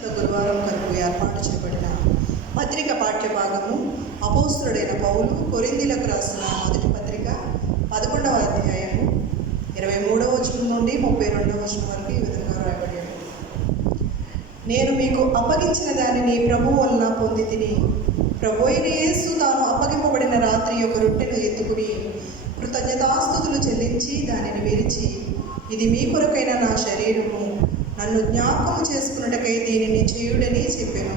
పరిశుద్ధ గురువారం కొరకు ఏర్పాటు చేయబడిన పత్రిక పాఠ్యభాగము అపోస్తులుడైన పౌలు కొరింథీయులకు రాసిన మొదటి పత్రిక 11వ అధ్యాయము 23వ వచనం నుండి 32వ వచనం వరకు ఈ విధంగా రాయబడింది. నేను మీకు అప్పగించిన దానిని ప్రభువు వలన పొంది తిని, ప్రభువైన యేసు తాను అప్పగింపబడిన రాత్రి ఒక రొట్టెను ఎత్తుకుని కృతజ్ఞతాస్తుతులు చెల్లించి దానిని విరిచి, ఇది మీ కొరకైన నా శరీరము, నన్ను జ్ఞాపకము చేసుకున్నటకై దీనిని చేయుడని చెప్పాను.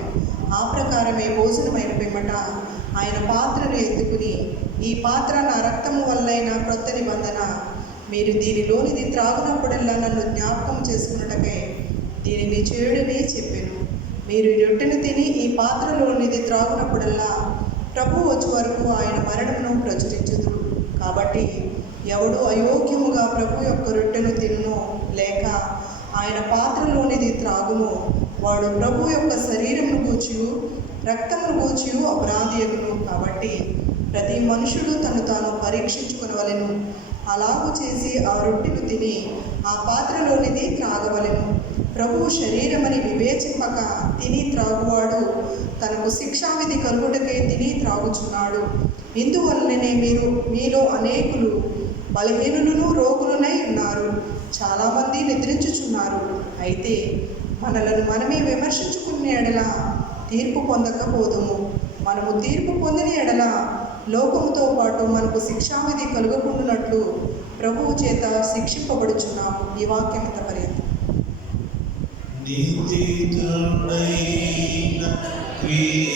ఆ ప్రకారమే భోజనమైన పిమ్మట ఆయన పాత్రను ఎత్తుకుని, ఈ పాత్ర నా రక్తము వల్లైన క్రొత్త నిబంధన, మీరు దీనిలోనిది త్రాగునప్పుడల్లా నన్ను జ్ఞాపకం చేసుకున్నటకై దీనిని చేయుడని చెప్పాను. మీరు ఈ రొట్టెను తిని ఈ పాత్రలోనిది త్రాగునప్పుడల్లా ప్రభువు వచ్చే వరకు ఆయన మరణమును ప్రచురించుదురు. కాబట్టి ఎవడు అయోగ్యముగా ప్రభు యొక్క రొట్టెను తినునో లేక ఆయన పాత్రలోనిది త్రాగునో వాడు ప్రభు యొక్క శరీరమును గూర్చియు రక్తమును గూర్చియు అపరాధియగును. కాబట్టి ప్రతి మనుషుడు తను తాను పరీక్షించుకొనవలెను. అలాగూ చేసి ఆ రొట్టెను తిని ఆ పాత్రలోనిది త్రాగవలెను. ప్రభువు శరీరమని వివేచింపక తిని త్రాగువాడు తనకు శిక్షావిధి కలుగుటకే తిని త్రాగుచున్నాడు. ఇందువల్లనే మీలో అనేకులు బలహీనులను రోగులునై ఉన్నారు. చాలామంది నిద్రించుచున్నారు. అయితే మనలను మనమే విమర్శించుకునే ఎడల తీర్పు పొందకపోదుము. మనము తీర్పు పొందిన ఎడల లోకముతో పాటు మనకు శిక్షావిధి కలుగకుండానట్లు ప్రభువు చేత శిక్షింపబడుచున్నాము. ఈ వాక్యం ఇంత పర్యంతం.